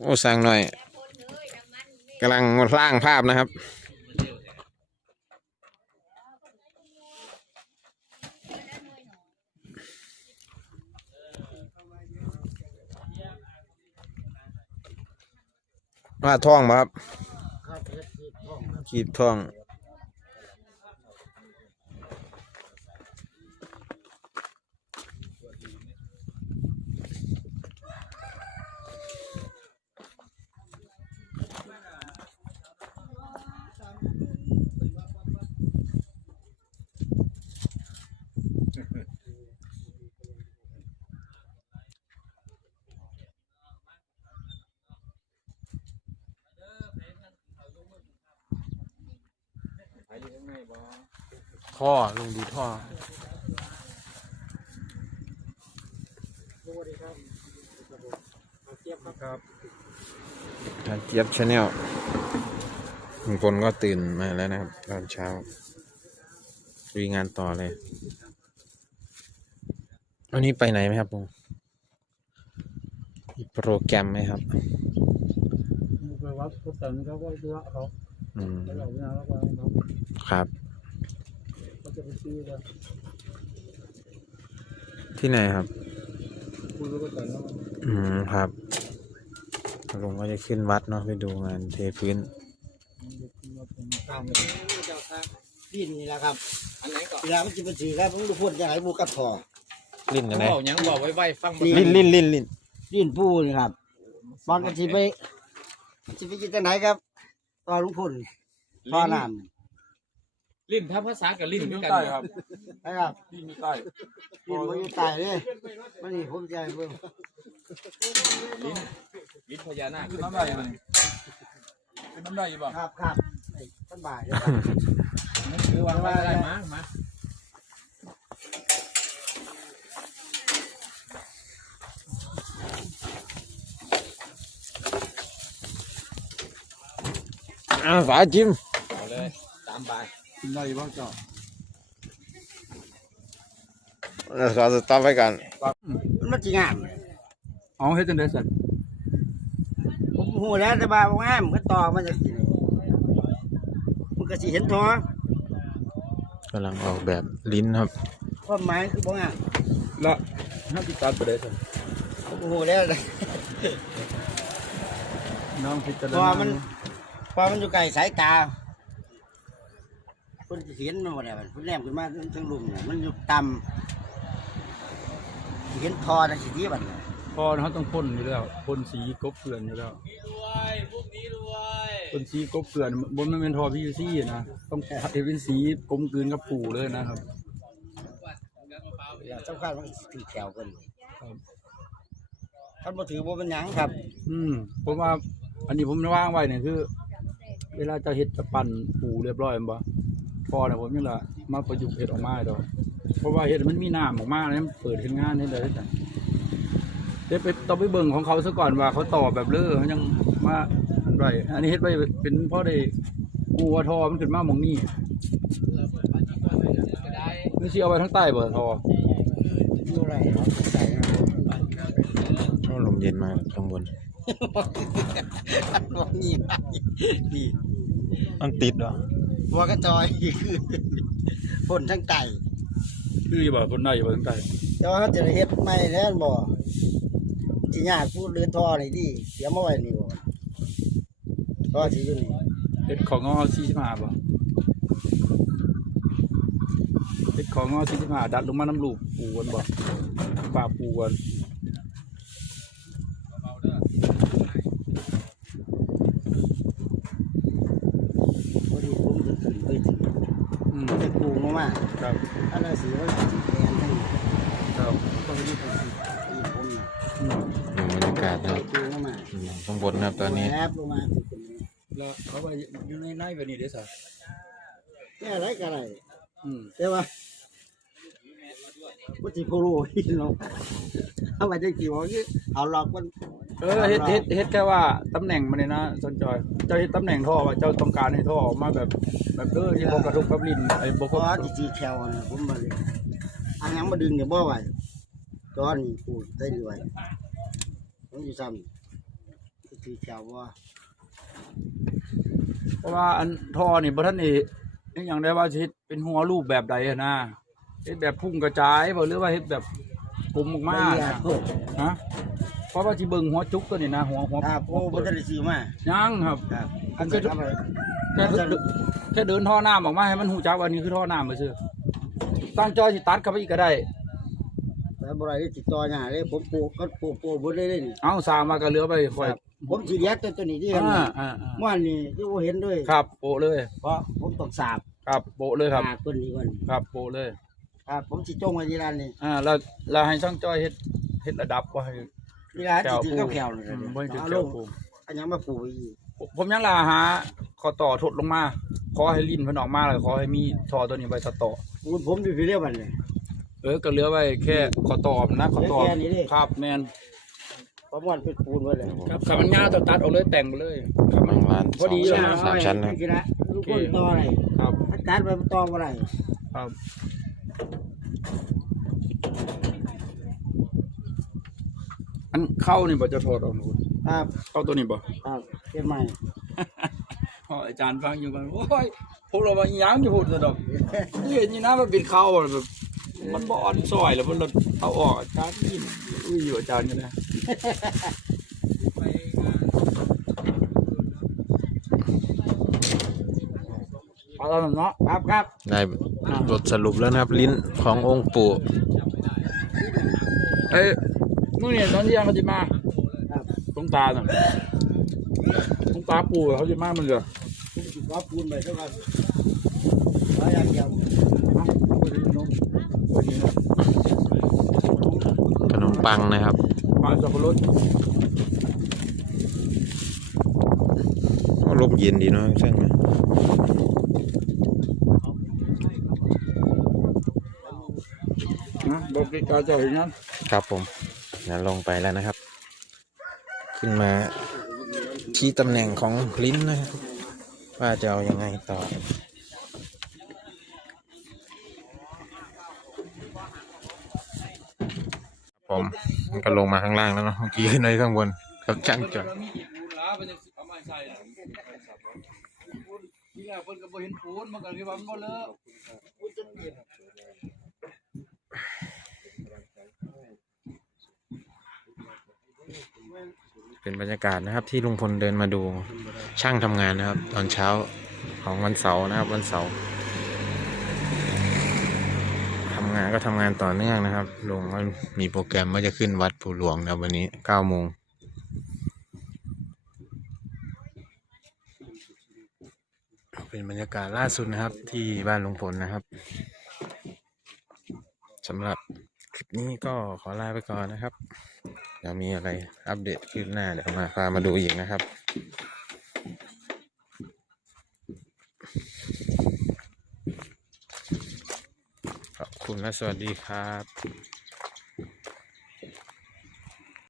โอ้สั่งหน่อยกำลังล่างภาพนะครับว่าท่องมาครับครับเฮ็ดที่ท้ องขีดท่องท่อลงดูท่อสวัสดีครับเอาเจี๊ยบครับครับทางเจี๊ยบชาแนลลุงพลก็ตื่นมาแล้วนะครับตอนเช้าลุยงานต่อเลยวันนี้ไปไหนไหมครับลุงมีโปรแกรมไหมครับไปวัดพุทธนเขาก็เยอะเขา อืมแล้วเราเนี่ยแล้วก็เขาครับก็จะไปซื้อแล้วที่ไหนครับ คุยกับแต่แล้วอืมครับลุงก็จะขึ้นวัดเนาะไปดูงานเทพื้นตามเจ้าค่ะดินนี่แหละครับอันไหนก่อนเวลามันจะไปซื้อครับผมจะพูดยังไงบูกับพอลิ้นกันไหนบอกยังบอกไว้ไว้ฟังบ่ลิ้นลิ้นลิ้นลิ้นดินปูนี่ครับบางกันสิไปสิไปกินที่ไหนครับ ต่อลุงพลพ่อน้ำลิ้นถ้าภาษากับลิ้นด้วยกันใต้ครับนะครับที่มีใต้ดินมันอยู่ใตายเลยมันนี่ผมจะให้เบิ่งลิ้นพญานาค คือน้ำได้มันเป็นน้ำได้ป่ะครับครับไอ้สบายเลยครับนั่นคือวางไว้ได้มา มาอ่าฝาจิ้มเอาเลยตามบายกินได้ป่ะเจ้าเราขอสต็อปไว้ก่อนมันมันจีงามเอาเฮ็ดจังได๋สั่นผมหูแล้วแต่บาบ่งามก็ต่อมันจะสิมันก็สิเห็นทอกำลังออกแบบลิ้นครับความหมายคือบ่งามละห้าสิตัดไปได้สั่นผมหูแล้วเลยน้องพิจารเพราะณาว่ามันเพราะมันอยู่ไกลสายตาคนจะเห็นมันหมดเลยมันแนมขึ้นมาทั้งลุมเนี่ยมันอยู่ต่ำสิเห็นทอนะสิที่บัดเนี่ยพอเขาต้องพ่นอยู่แล้วพ่นสีกบเกลือนอยู่แล้วรวยพวกนี้รวยพ่นสีกบเกลือนบนมันเป็นทอพีซีนะต้องเฮ็ดเป็นสีกลมกลืนกับปูเลยนะครับอย่างสำคัญมันสิถือแถวกันครับท่านบ่ถือบ่เป็นหยังครับ อืมผมว่าอันนี้ผมวางไว้เนี่ยคือ เวลาจะเฮ็ดจะปั่นปูเรียบร้อยบ่พอเนี่ยผมยังละมาประยุกต์เฮ็ดออกมาให้ดอกเพราะว่าเฮ็ดมันมีน้ำออกมาแล้วมันเปิดเฮ็ดงานเฮ็ดได้จ้ะเดี๋ยวไปต้องไปเบิ่งของเขาซะก่อนว่าเขาต่อแบบเลือเขายังมาไรอันนี้เฮ็ดไว้เป็นเพราะได้กูวทอมันขึ้นมามองนี่นี่สิเอาไว้ทั้งใต้บ่ทออยู่ไรเนาะใส่นะโอ้ลมเย็นมากข้างบน บ่มีไปดีมันติดเหรอหัวกระจอยคือฝนทั้งไก่คืออยู่บ่คนใดอยู่บ่ทั้งใต้แต่ว่าเขาจะได้เฮ็ดใหม่แล้วบ่สิยากพูดเรือนทอนี่ดิเสียมาไว้นี่บ่ก็สิอยู่นี่เฮ็ดของงอ45บ่เฮ็ดของงอ45ดัดลงมาน้ำลูกปูกันบ่ปลาปูกัน พอดีผมจะขึ้นไปถึง อืม จะกู มามาครับอันนั้นสิว่าสิแม่นทั้งครับต้องอยู่ตรงนี้อีผมน่ะอืมดูบรรยากาศนะครับกูมามาอืมข้างบนนะครับตอนนี้แอบลงมาถึงตรงนี้แล้วเขาว่าอยู่ในในแบบนี้เด้อสะแค่ไรก็ไรอืมแต่ว่า บ่สิผู้รู้อีเนาะเอาไว้จังซี่ว่าคือเอาหลอกมันเออเฮ็ดเฮ็ดเฮ็ดแค่ว่าตำแหน่งมันเนี่ยนะสนจอยเจ้าเฮ็ดตำแหน่งท่อว่าเจ้าต้องการให้ท่อออกมาแบบ แบบเออที่บ่กระทบกับลิ้นไอ้บ่เพกราะระว่าทบสิๆแถวน่ะผมบ่ได้อันหยังมาดึงเนี่ยบ่ไหวตอนนี้กูได้ดีไว้ผมอยู่ซ้ำถือแถวว่าเพราะว่าอันท่อนี่บ่ทันนี่นี่อย่างได้ว่าสิเฮ็ดเป็นหัวรูปแบบใดอะนะ เฮ็ดแบบพุ่งกระจายบ่หรือว่าเฮ็ดแบบกลมออกมาไม่อยานะกพูดฮะเพราะว่าสิเบิ่งหัวจุกตัวนี้นะหัวหัวครับโอ้บ่ทันได้ซื้อมายังครับครับอันก็ก็ทำอะไรแค่เดินแค่เดินท่อน้ำออกมาให้มันหูจักว่านี่คือท่อน้ำไปซื่อตั้งจอสิตัดเข้าไปอีกก็ได้แต่บ่ได้ติดต่อหยังเลยผมปลูกก็ปลูกปลูกบ่ได้เลยนี่เอาสร้างมาก็เหลือไปค่อยครับผมสิเลี้ยงตัวตัวนี้ที่เห็นอ่านี่อ่าอ่าม่วนนี่ที่บ่เห็นด้วยครับโปะเลย เพราะผมต้องสาบครับโปะเลยครับหาเพิ่นนี่ก่อนครับโปะเลย ครับผมสิจงไว้ที่ร้านนี่อ่าแล้วแล้วให้ช่างจ้อยเฮ็ดเฮ็ดระดับว่าให้ที่ร้านสิถือกับแขวนี่อืมบ่ให้ถึงเอาแถลวงปูอันยังมาปลูกอีกผมยังลาหาขอต่อถดลงมา ขอให้ลิ้นเพิ่นออกมาแล้วขอให้มีท่อตัวนี้ไว้ตัดต่อ ปูนผมอยู่พี่เรียกมันเลย เออก็เหลือไว้แค่ขอต่อนะขอต่อเหลือแค่นี้ดิ ครับแม่นผมว่าเป็นปูนไว้เลยครับครับมันยาวตัดตัดออกเลยแต่งไปเลยกำลังร้านพอดีสเลอยงนะสามชั้นนะ กินละลูกคนต่ออะไรครับถ้าการไปมันต่อบ่ได้ครับ อันเข้านี่บ่จะถอดออกนู่นครับเข้าตัวนี้บ่ครับเป็นใหม่พออาจารย์ฟังอยู่กันโอ้ยพวกเราว่าอีหยังอยู่พูดซะดอกนี่เห็นนี่นะมันเป็นเข้าแบบมันบ่อ่อนซอยแล้วมันเราเอาออกอาจารย์ยินอุ้ยอยู่อาจารย์กันนะ เอาแล้วเนาะครับครับได้บทสรุปแล้วนะครับ ลิ้นขององค์ปู่เอ้ยมื่อเนี่ยตอนที่ยังเขาจะมาครับตรงตาน่ะตรงตาปู่เขาจะมามันเหรอผมสิว่าปูนไปเท่ากันร้อยอย่างเดียวขนมปังนะครับปลาสับปะรดลมเย็นดีเนาะช่างนะ นะบอกกิกาจะเห็นนั้นครับผมนั้นลงไปแล้วนะครับ ขึ้นมาที่ตำแหน่งของลิ้นนะครับว่าจะเอาอยัางไงต่อผมมันก็ลงมาข้างล่างแล้วเนาะเมื่อกี้ขึ้นไปข้างบนกับช่างจอยมีอีกปูนล้าเป็นเอามาใส่แหละเพิ่นก็บ่เห็นปูนมันก็เลยว่ามันบ่เลอะ เป็นบรรยากาศนะครับที่ลุงพลเดินมาดูช่างทำงานนะครับ ตอนเช้าของวันเสาร์นะครับ วันเสาร์ทำงานก็ทำงานต่อเนื่องนะครับลุงก็มีโปรแกรมว่าจะขึ้นวัดภูหลวงนะวันนี้เก้าโมงเป็นบรรยากาศล่าสุดนะครับ ที่บ้านลุงพลนะครับสำหรับคลิปนี้ก็ขอลาไปก่อนนะครับ เดี๋ยวมีอะไรอัปเดตขึ้นหน้าเดี๋ยวมาพามาดูอีกนะครับ ขอบคุณและสวัสดีครับ